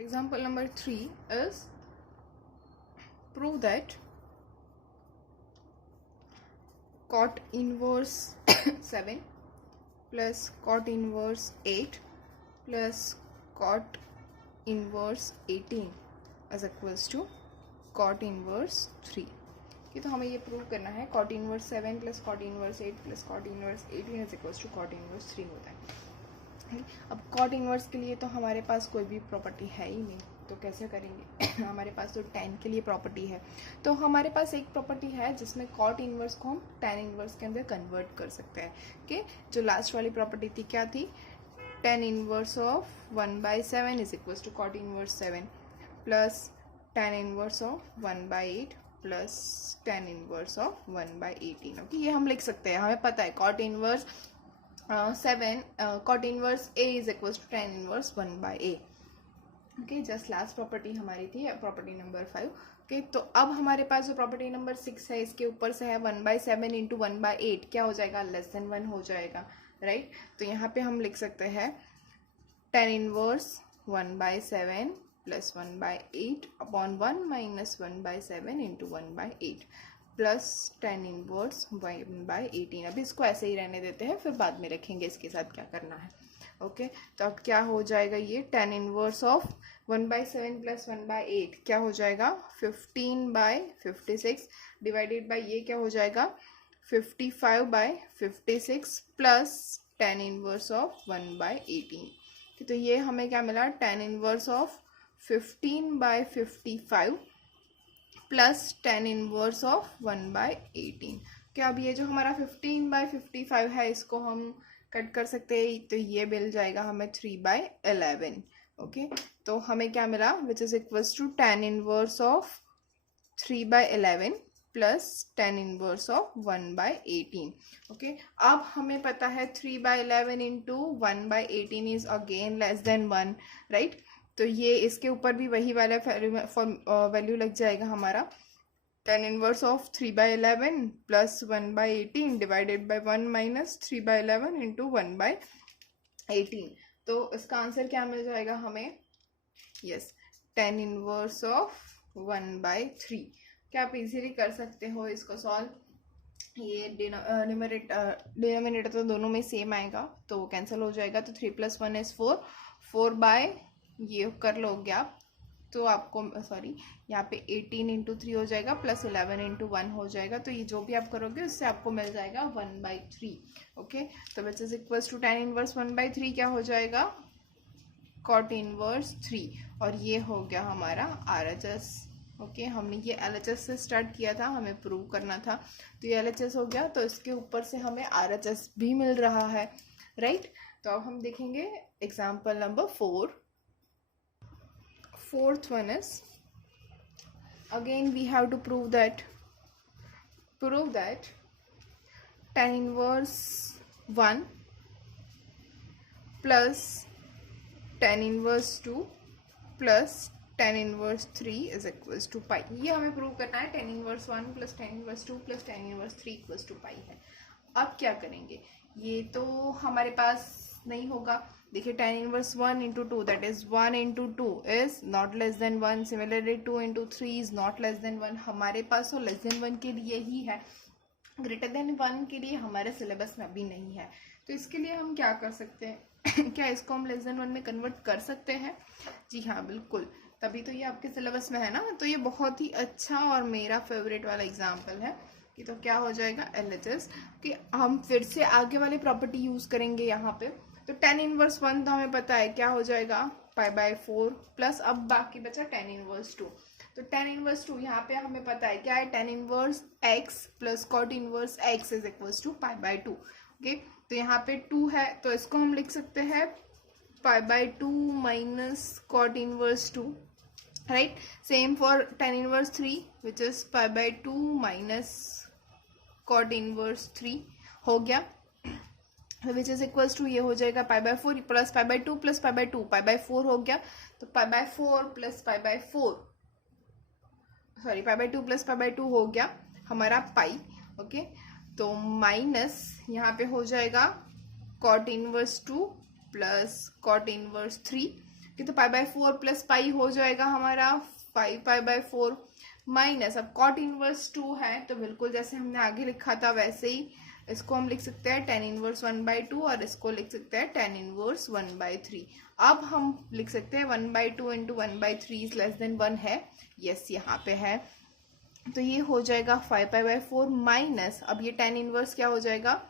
Example number 3 is prove that cot inverse 7 plus cot inverse 8 plus cot inverse 18 is equals to cot inverse 3. कि तो हमें ये prove करना है cot inverse 7 plus cot inverse 8 plus cot inverse 18 is equals to cot inverse 3 होता है. अब cot inverse के लिए तो हमारे पास कोई भी प्रॉपर्टी है ही नहीं, तो कैसे करेंगे. हमारे पास तो tan के लिए प्रॉपर्टी है, तो हमारे पास एक प्रॉपर्टी है जिसमें cot inverse को हम tan inverse के अंदर कन्वर्ट कर सकते हैं. कि जो लास्ट वाली प्रॉपर्टी थी क्या थी, tan inverse of 1/7 is equals to cot inverse 7 plus tan inverse of 1/8 plus tan inverse of 1/18. Okay, ये हम लिख सकते हैं. हमें पता है cot inverse 7 cot inverse a is equals to tan inverse 1/a. Okay, just last property हमारी थी प्रॉपर्टी नंबर 5. ओके, तो अब हमारे पास जो प्रॉपर्टी नंबर 6 है इसके ऊपर से है 1/7 इंटू 1/8 क्या हो जाएगा, लेस देन 1 हो जाएगा. राइट, तो यहाँ पे हम लिख सकते हैं tan inverse 1/7 plus 1/8 upon 1 minus 1/7 into 1/8 plus tan inverse 1/18. अभी इसको ऐसे ही रहने देते हैं, फिर बाद में रखेंगे इसके साथ क्या करना है. ओके, तो अब क्या हो जाएगा, ये tan inverse ऑफ 1/7 प्लस 1/8 क्या हो जाएगा 15/56 डिवाइडेड बाई ये क्या हो जाएगा 55/56 प्लस tan inverse ऑफ 1/18. तो ये हमें क्या मिला, tan inverse of 15/55 plus tan inverse of 1/18. क्या अब ये जो हमारा 15/55 है इसको हम कट कर सकते हैं, तो ये मिल जाएगा हमें 3/11. ओके, तो हमें क्या मिला, which is equals to tan inverse of 3/11 plus tan inverse of 1/18. Okay, अब हमें पता है 3/11 into 1/18 is again less than 1. Right, तो ये इसके ऊपर भी वही वाला वैल्यू लग जाएगा हमारा tan inverse of 3/11 plus 1/18 divided by 1 minus 3/11 into 1/18. तो इसका आंसर क्या मिल जाएगा हमें, यस, tan inverse ऑफ 1/3. क्या आप इजीली कर सकते हो इसको सॉल्व. ये डिनोमिनेटर तो दोनों में सेम आएगा तो वो कैंसिल हो जाएगा, तो 3 + 1 इज 4. 4 बाय ये कर लोगे आप तो आपको सॉरी यहाँ पे 18 इंटू 3 हो जाएगा प्लस 11 इंटू 1 हो जाएगा. तो ये जो भी आप करोगे उससे आपको मिल जाएगा 1/3. ओके, तो which is equals to tan inverse 1/3 क्या हो जाएगा, cot inverse 3. और ये हो गया हमारा RHS. ओके, हमने ये LHS से स्टार्ट किया था, हमें प्रूव करना था, तो ये LHS हो गया, तो इसके ऊपर से हमें RHS भी मिल रहा है. राइट, तो अब हम देखेंगे example number 4. Fourth one is, again we have to prove that tan inverse 1 plus tan inverse 2 plus tan inverse 3 is equals to pi. ये हमें प्रूव करना है tan inverse 1 plus tan inverse 2 plus tan inverse 3 equals to pi है. अब क्या करेंगे, ये तो हमारे पास नहीं होगा. देखिए tan inverse 1 into 2 that is 1 into 2 is not less than 1. Similarly 2 into 3 is not less than 1. हमारे पास तो लेस देन 1 के लिए ही है, ग्रेटर देन 1 के लिए हमारे सिलेबस में अभी नहीं है. तो इसके लिए हम क्या कर सकते हैं क्या इसको हम लेस देन 1 में कन्वर्ट कर सकते हैं. जी हाँ, बिल्कुल, तभी तो ये आपके सिलेबस में है ना. तो ये बहुत ही अच्छा और मेरा फेवरेट वाला एग्जाम्पल है कि तो क्या हो जाएगा LHS कि हम फिर से आगे वाली प्रॉपर्टी यूज करेंगे यहाँ पे. तो tan inverse 1 तो हमें पता है क्या हो जाएगा pi/4 प्लस अब बाकी बचा tan inverse 2. तो tan inverse 2 यहाँ पे हमें पता है क्या है, tan inverse x plus cot inverse x is equals to pi/2. Okay, तो यहाँ पे 2 है तो इसको हम लिख सकते हैं pi/2 minus cot inverse 2. Right, same for tan inverse 3 which is pi/2 minus cot inverse 3 हो गया, विच इज इक्वल्स टू ये हो जाएगा pi/4 plus pi/2 plus pi/2 pi/4 हो गया. तो pi/4 plus pi/4 sorry pi/2 plus pi/2 हो गया हमारा पाई. ओके, तो माइनस यहाँ पे हो जाएगा cot inverse 2 plus cot inverse 3. कि तो पाई बाय 4 प्लस पाई हो जाएगा हमारा 5 पाई बाय 4 माइनस, अब कॉट इनवर्स 2 है तो बिल्कुल जैसे हमने आगे लिखा था वैसे ही इसको हम लिख सकते हैं tan इनवर्स 1/2 और इसको लिख सकते हैं tan इनवर्स 1/3। अब हम लिख सकते हैं 1/2 इंटू 1/3 इज लेस देन 1 है, यस यहाँ पे है, तो ये हो जाएगा 5 पाई बाय 4 माइनस, अब ये tan इनवर्स क्या हो जाएगा,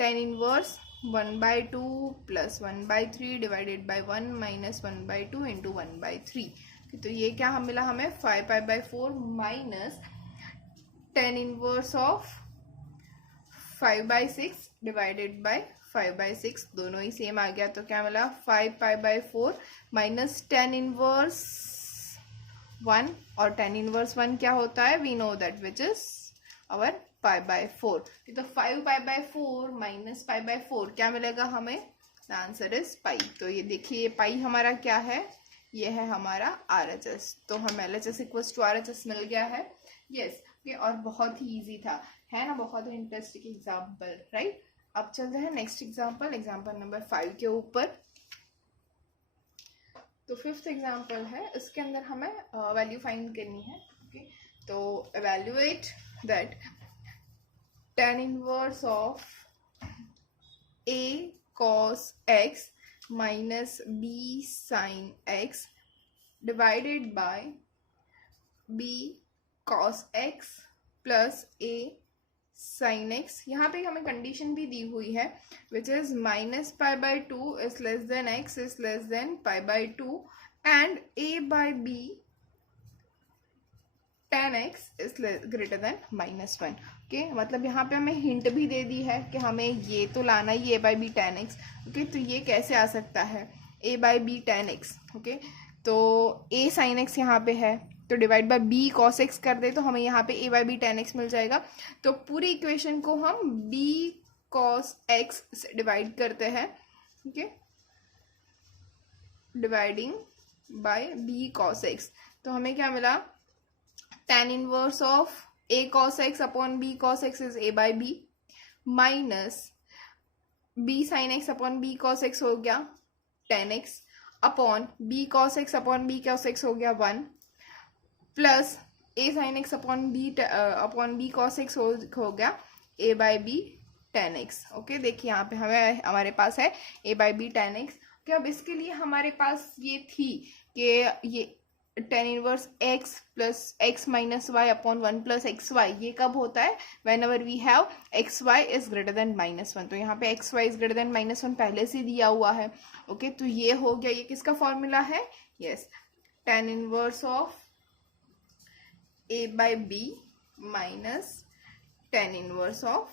tan inverse 1/2 plus 1/3 divided by 1 minus 1/2 into 1/3। तो ये क्या हम मिला हमें 5 pi by 4 minus tan inverse of 5/6 divided by 5/6, दोनों ही सेम आ गया, तो क्या मिला 5 pi by 4 minus tan inverse 1, और tan इनवर्स 1 क्या होता है, we know that which is our pi by 4। तो 5 pi by 4 minus pi by 4 क्या मिलेगा हमें, द आंसर इज पाई। तो ये देखिए पाई हमारा क्या है, ये है हमारा RHS, तो हम LHS इक्वल्स टू RHS मिल गया है, यस। और बहुत ही इजी था, है ना, बहुत ही इंटरेस्टिंग एग्जाम्पल, राइट। अब चलते हैं नेक्स्ट एग्जाम्पल, एग्जाम्पल नंबर 5 के ऊपर। तो 5th एग्जाम्पल है, इसके अंदर हमें वैल्यू फाइंड करनी है, ओके। तो evaluate that tan inverse of a cos x minus b sin x divided by b cos x plus a sin x। यहाँ पे हमें कंडीशन भी दी हुई है which is minus pi by 2 is less than x is less than pi by 2 and a by b tan x is greater than -1, okay. मतलब यहाँ पे हमें हिंट भी दे दी है कि हमें ये तो लाना ही a by b tan x, okay. तो ये कैसे आ सकता है, a by b tan x, okay. तो a sin x यहाँ पे है, तो divide by b cos x कर दे तो हमें यहाँ पे a by b tan x मिल जाएगा। तो पूरी इक्वेशन को हम b cos x से डिवाइड करते हैं, okay, dividing by b cos x, तो हमें क्या मिला, tan inverse of a cos x upon b cos x is a by b minus b sin x upon b cos x हो गया tan x upon b cos x upon b cos x हो गया 1 plus a sin x upon b cos x हो गया a by b tan x, okay. देखिए यहाँ पे हमारे पास है a by b tan x, कि अब इसके लिए हमारे पास ये थी कि ये tan inverse x plus x minus Y upon 1 plus X Y, ये कब होता है, whenever we have X Y is greater than -1। तो यहाँ पे X Y is greater than -1 पहले से दिया हुआ है, ओके। तो ये हो गया, ये किसका फॉर्मूला है, yes, tan inverse of a by b minus tan inverse of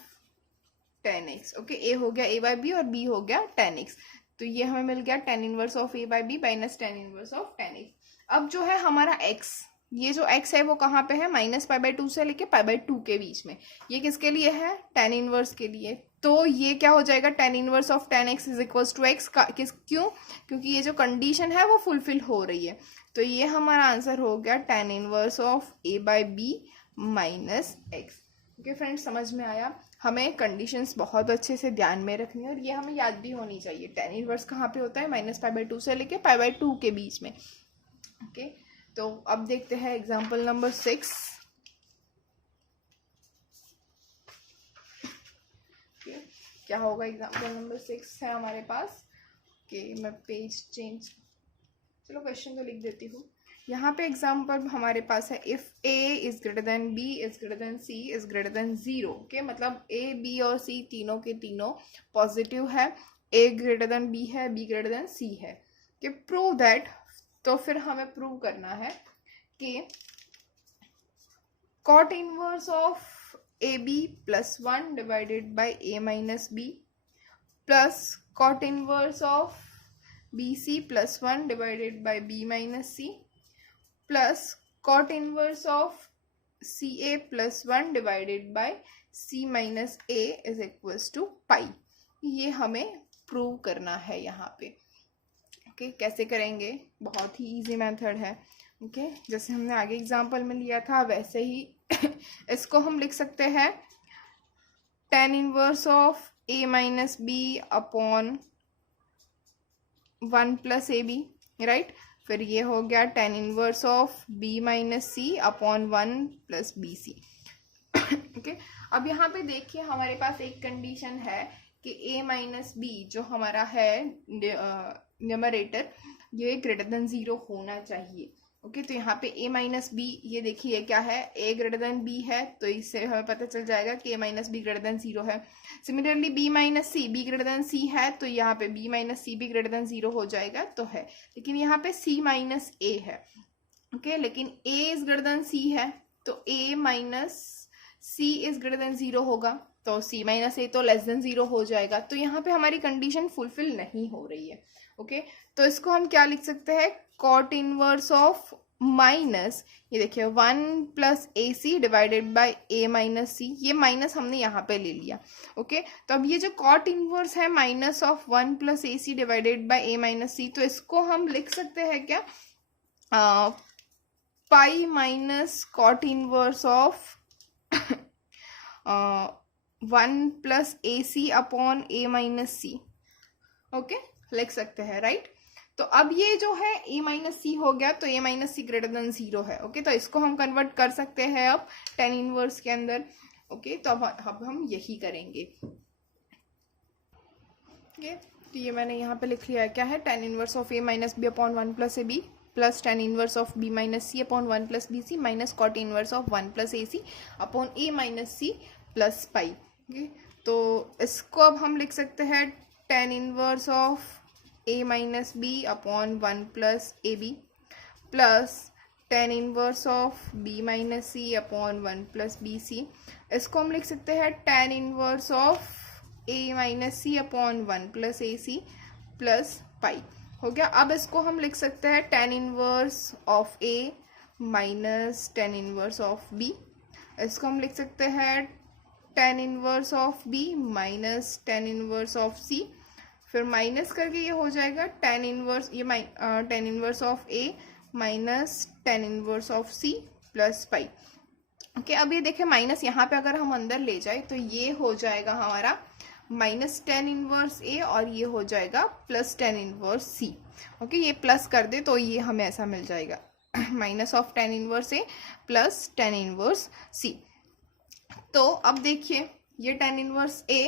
tan x, okay. a हो गया a बाय b और b हो गया tan x, तो ये हमें मिल गया tan inverse of a by b minus tan inverse of tan x। अब जो है हमारा x, ये जो x है वो कहाँ पे है, माइनस पाई बाय 2 से लेके पाई बाय 2 के बीच में, ये किसके लिए है, tan इनवर्स के लिए। तो ये क्या हो जाएगा, tan inverse of tan x is equals to x, क्यों, क्योंकि ये जो कंडीशन है वो फुलफिल हो रही है। तो ये हमारा आंसर हो गया tan inverse of a by b minus x, okay friends, समझ में आया। हमें कंडीशंस बहुत अच्छे से ध्यान में रखनी है और ये हमें याद भी होनी चाहिए। tan इनवर्स कहाँ पे होता है, माइनस पाई बाय 2 से लेके पाई बाय 2 के बीच में, ओके। तो अब देखते हैं एग्जाम्पल नंबर 6, क्या होगा। एग्जाम्पल नंबर 6 है हमारे पास, मैं पेज चेंज, चलो क्वेश्चन तो लिख देती हूँ। यहाँ पे एग्जाम्पल हमारे पास है, if a is greater then b is greater then c is greater than 0, okay. मतलब a b और c तीनों के तीनों पॉजिटिव है, a ग्रेटर देन b है, b ग्रेटर देन c है, कि प्रूव दैट। तो फिर हमें प्रूव करना है कि cot inverse of A B plus 1 divided by a minus b plus cot inverse of B C plus 1 divided by b minus c plus cot inverse of C A plus 1 divided by c minus a is equals to pi. ये हमें prove करना है यहाँ पे, okay. कैसे करेंगे, बहुत ही easy method है, ओके। जैसे हमने आगे एग्जांपल में लिया था वैसे ही इसको हम लिख सकते हैं tan inverse of a minus b upon 1 plus A B, right. फिर ये हो गया tan inverse of b minus C upon 1 plus B C. Okay, अब यहाँ पे देखिए हमारे पास एक कंडीशन है कि a माइनस बी जो हमारा है न्यूमरेटर, ये ग्रेटर देन 0 होना चाहिए। ओके, तो यहाँ पे a माइनस बी, ये देखिए क्या है, a ग्रेटर देन b है, तो इससे हमें पता चल जाएगा कि a minus be greater than 0 है। सिमिलरली b माइनस सी, b ग्रेटर देन c है, तो यहाँ पे b माइनस सी भी ग्रेटर देन 0 हो जाएगा, तो है। लेकिन यहाँ पे c माइनस a है। ओके, लेकिन a is greater then c है, तो a minus c is greater than 0 होगा, तो c माइनस a तो लेस देन 0 हो जाएगा। तो यहाँ पे हमारी कंडीशन फुलफिल नहीं हो रही है। ओके, तो इसको हम क्या लिख सकते हैं, कॉट इनवर्स ऑफ माइनस, ये देखिए 1 plus A C divided by A minus C, ये माइनस हमने यहाँ पे ले लिया। ओके, तो अब ये जो कॉट इनवर्स है minus of 1 plus A C divided by A minus c, तो इसको हम लिख सकते हैं क्या, pi minus cot inverse of 1 plus A C upon a minus c. Okay, लिख सकते हैं, राइट। तो अब ये जो है a माइनस सी हो गया, तो a minus C greater than 0 है। ओके, तो इसको हम कन्वर्ट कर सकते हैं अब tan इनवर्स के अंदर। ओके, तो अब हम यही करेंगे। ओके, तो ये मैंने यहाँ पे लिख लिया है, क्या है, tan inverse of a minus B upon 1 plus A B plus tan inverse of b minus C upon 1 plus B C minus cot inverse of 1 plus A C upon a minus C plus pi. Okay, तो इसको अब हम लिख सकते हैं tan inverse of a minus B upon 1 plus A B plus tan inverse of b minus C upon 1 plus B सी। इसको हम लिख सकते हैं tan inverse of a minus C upon 1 plus A C plus pi. हो गया। अब इसको हम लिख सकते हैं tan inverse of a minus tan inverse of b। इसको हम लिख सकते हैं tan inverse of b minus tan inverse of c, फिर माइनस करके ये हो जाएगा tan इनवर्स, ये tan inverse of a minus tan inverse of c plus pi. Okay, अब ये देखें माइनस यहाँ पे अगर हम अंदर ले जाए तो ये हो जाएगा हमारा माइनस tan इनवर्स a और ये हो जाएगा plus tan inverse c। Okay, ये प्लस कर दे तो ये हमें ऐसा मिल जाएगा minus of tan inverse a plus tan inverse c। तो अब देखिए ये tan इनवर्स a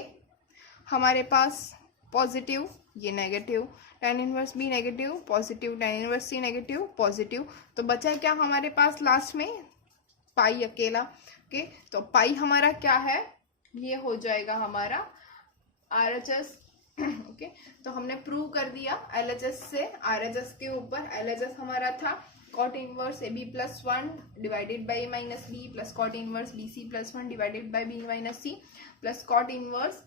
हमारे पास पॉजिटिव, ये negative, tan inverse b negative, positive, tan inverse c negative, positive, तो बचा क्या हमारे पास लास्ट में, पाई अकेला। ओके, तो पाई हमारा क्या है, ये हो जाएगा हमारा RHS। ओके, तो हमने प्रूव कर दिया LHS से RHS के ऊपर। LHS हमारा था cot inverse a B plus 1 divided by A minus b plus cot inverse b C plus 1 divided by b minus C plus cot inverse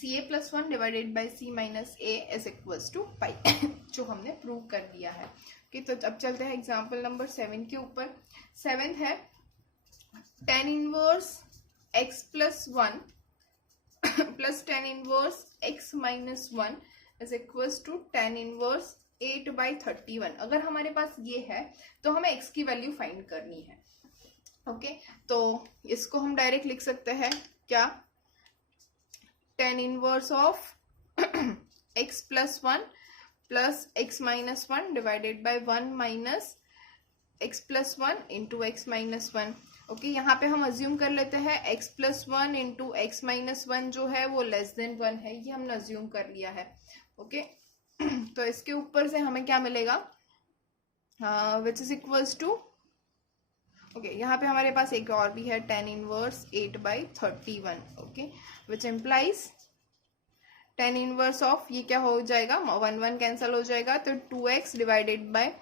c A plus 1 divided by c minus a is equals to pi जो हमने prove कर दिया है। Okay, तो अब चलते हैं example number 7 के ऊपर। 7 है tan inverse x plus 1 plus tan inverse x minus 1 is equals to tan inverse 8/31। अगर हमारे पास ये है तो हमें x की वैल्यू फाइंड करनी है। ओके, तो इसको हम डायरेक्ट लिख सकते हैं क्या, tan inverse of x plus 1 plus x minus 1 divided by 1 minus x plus 1 into x minus 1। Okay, यहाँ पे हम अज्यूम कर लेते हैं x plus 1 into x minus 1 जो है वो लेस देन 1 है, ये हमने अज्यूम कर लिया है। ओके, तो इसके ऊपर से हमें क्या मिलेगा, which is equals to, okay, यहाँ पे हमारे पास एक और भी है tan inverse 8/31। Okay, which implies tan inverse of, ये क्या हो जाएगा, 1 1 कैंसिल हो जाएगा, तो 2x divided by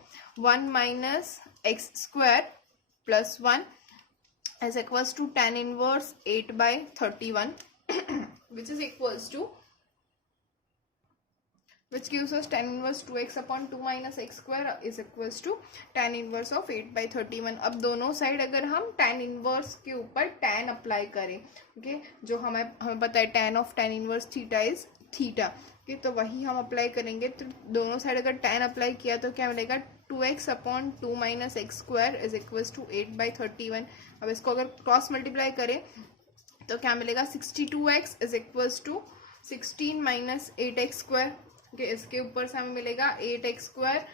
1 minus x square plus 1 is equals to tan inverse 8/31 which is equals to, which gives us tan inverse 2x upon 2 minus x square is equals to tan inverse of 8/31। अब दोनों side अगर हम tan inverse के ऊपर tan apply करें, okay, जो हमें पता है tan of tan inverse theta is theta, okay, तो वही हम अप्लाई करेंगे। तो दोनों साइड अगर tan अप्लाई किया तो क्या मिलेगा, 2x upon 2 minus x square is equals to 8/31। अब इसको अगर क्रॉस मल्टीप्लाई करें तो क्या मिलेगा, 62x is equals to 16 minus 8x square. Okay, इसके ऊपर से हमें मिलेगा 8x square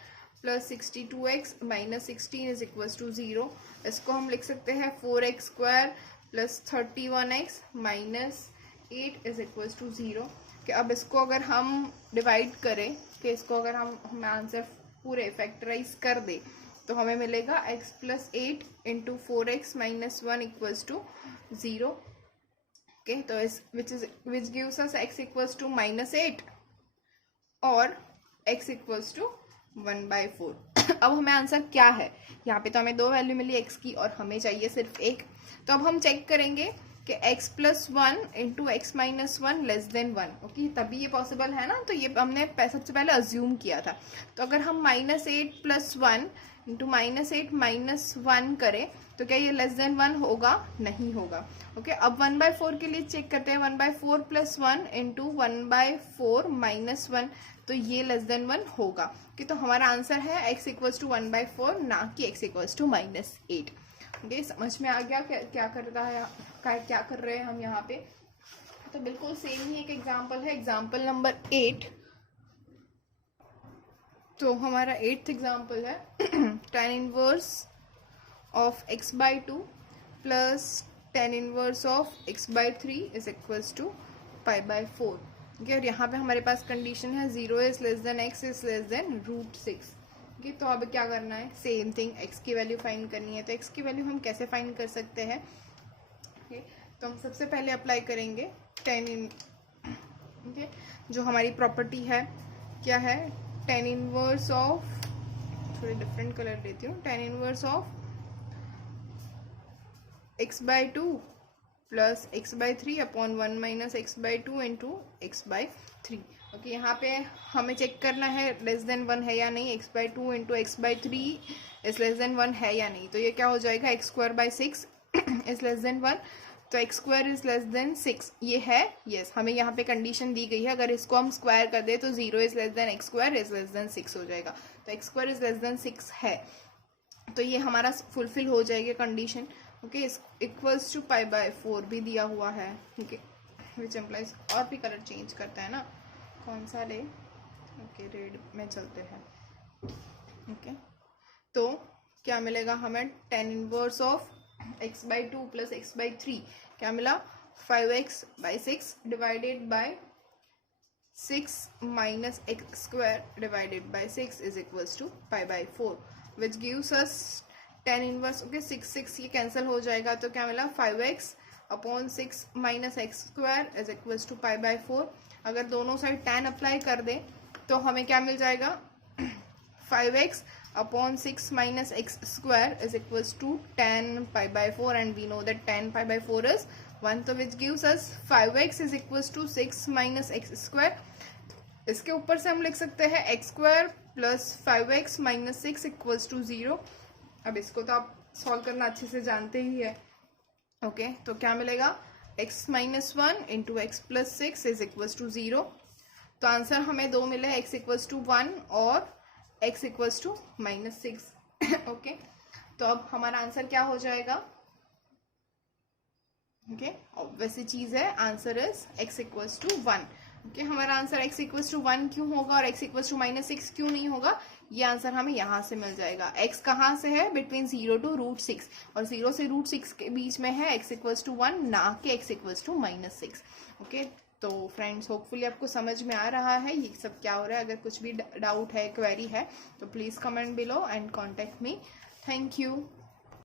plus 62x minus 16 is equals to 0। इसको हम लिख सकते हैं 4x square plus 31x minus 8 is equals to 0। कि अब इसको अगर हम डिवाइड करें, कि इसको अगर हम आंसर पूरे फैक्टराइज कर दे तो हमें मिलेगा x plus 8 into 4x minus 1 equals to 0। Okay, तो इस which gives us x equals to minus 8 और x इक्वल्स टू 1/4। अब हमें आंसर क्या है, यहाँ पे तो हमें दो वैल्यू मिली x की और हमें चाहिए सिर्फ एक। तो अब हम चेक करेंगे कि x plus 1 into x minus 1 less than 1। Okay, तभी ये पॉसिबल है ना, तो ये हमने सबसे पहले अज्यूम किया था। तो अगर हम minus 8 plus 1 into minus 8 minus 1 करें तो क्या ये लेस देन 1 होगा? नहीं होगा। ओके, अब 1/4 के लिए चेक करते हैं। 1/4 प्लस 1 इंटू 1/4 माइनस 1, तो ये लेस देन 1 होगा। कि तो हमारा आंसर है x इक्वल्स टू 1/4, ना कि x equals to minus 8। Okay, समझ में आ गया क्या करता है, क्या कर रहे हैं हम यहाँ पे? तो बिल्कुल सेम ही एक एग्जाम्पल है, एग्जाम्पल नंबर 8। तो हमारा 8th एग्जाम्पल है tan inverse of x/2 plus tan inverse of x/3 is equals to π/4। Okay, और यहाँ पे हमारे पास कंडीशन है 0 is less than x is less than √6। Okay, तो अब क्या करना है? सेम थिंग, x की वैल्यू फाइंड करनी है। तो x की वैल्यू हम कैसे फाइंड कर सकते हैं? ओके, तो हम सबसे पहले अप्लाई करेंगे tan इन। ओके, जो हमारी प्रॉपर्टी है क्या है? tan इनवर्स ऑफ, थोड़ी डिफरेंट कलर लेती हूँ, tan inverse of x/2 plus x/3 upon 1 minus x/2 into x/3। Okay, यहाँ पे हमें चेक करना है लेस देन 1 है या नहीं, x/2 into x/3 is less than 1 है या नहीं। तो ये क्या हो जाएगा? x²/6 is less than 1। तो x² इज लेस देन 6 ये है, यस। हमें यहाँ पे कंडीशन दी गई है, अगर इसको हम स्क्वायर कर दे तो 0 is less then x² is less than 6 हो जाएगा। तो x² इज लेस देन 6 है, तो ये हमारा फुलफिल हो जाएगी कंडीशन। ओके, इक्वल्स टू π/4 भी दिया हुआ है। ओके, विच एम्प्लाइज, और भी कलर चेंज करता है ना, कौन सा ले? ओके, रेड में चलते हैं। ओके, तो क्या मिलेगा हमें? tan inverse of x/2 plus x/3 क्या मिला? 5x/6 divided by 6 minus x² divided by 6 is equals to π/4 which gives us tan inverse. Okay, 6 ये कैंसिल हो जाएगा, तो क्या मिला? 5x upon 6 minus x² is equals to π/4। अगर दोनों साइड tan अप्लाई कर दें तो हमें क्या मिल जाएगा? 5x upon 6 minus x² is equals to tan π/4 and we know that tan π/4 is 1। तो which gives us 5x is equals to 6 minus x²। इसके ऊपर से हम लिख सकते हैं x² plus 5x minus 6 equals to 0। अब इसको तो आप सॉल्व करना अच्छे से जानते ही है। ओके, तो क्या मिलेगा? x minus 1 into x plus 6 is equals to 0। तो आंसर हमें दो मिले, x इक्वल्स टू 1 और x equals to minus 6। Okay, तो अब हमारा आंसर क्या हो जाएगा? ओके, ऑब्वियस चीज है, answer is x equals to 1। Okay, हमारा आंसर x इक्वल्स टू 1 क्यों होगा और x इक्वल्स टू माइनस 6 क्यों नहीं होगा? ये आंसर हमें यहाँ से मिल जाएगा। x कहाँ से है? बिटवीन 0 टू √6, और 0 से √6 के बीच में है x इक्वल्स टू 1, ना कि x equals to minus 6। Okay, तो फ्रेंड्स होपफुली आपको समझ में आ रहा है ये सब क्या हो रहा है। अगर कुछ भी डाउट है, क्वेरी है, तो please comment below and contact me. Thank you.